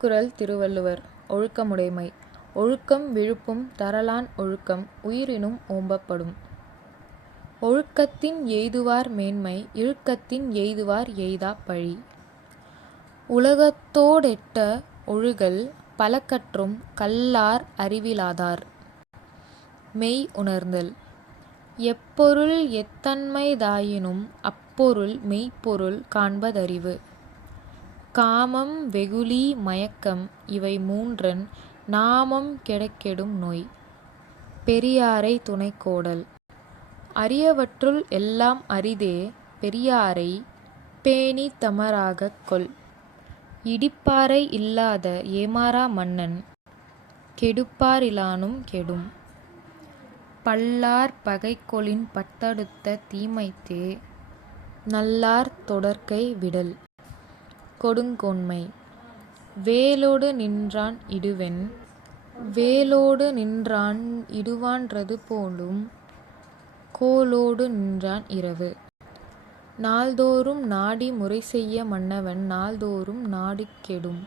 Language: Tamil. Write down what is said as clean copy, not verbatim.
திருக்குறள் திருவள்ளுவர். ஒழுக்கமுடைமை. ஒழுக்கம் விழுப்பும் தரலான் ஒழுக்கம் உயிரினும் ஓம்பப்படும். ஒழுக்கத்தின் எய்துவார் மேன்மை இழுக்கத்தின் எய்துவார் எய்தாப் பழி. உலகத்தோடெட்ட ஒழுகல் பலகற்றும் கல்லார் அறிவிலாதார். மெய் உணர்தல். எப்பொருள் எத்தன்மை தாயினும் அப்பொருள் மெய்ப்பொருள் காண்பதறிவு. காமம் வெகுளி மயக்கம் இவை மூன்றன் நாமம் கெடக்கெடும் நோய். பெரியாரை துணைக்கோடல். அரியவற்றுள் எல்லாம் அரிதே பெரியாரை பேணித் தமராகக் கொல். இடிப்பாரை இல்லாத ஏமாறா மன்னன் கெடுப்பாரிலானும் கெடும். பல்லார் பகைக்கொளின் பட்டடுத்த தீமைத்தே நல்லார் தொடர்கை விடல். கொடுங்கோன்மை. வேலொடு நின்றான் இடுவென் வேலோடு நின்றான் இடுவான்றது போலும் கோலோடு நின்றான் இரவு. நாள்தோறும் நாடி முறைசெய்ய மன்னவன் நாள்தோறும் நாடிக் கெடும்.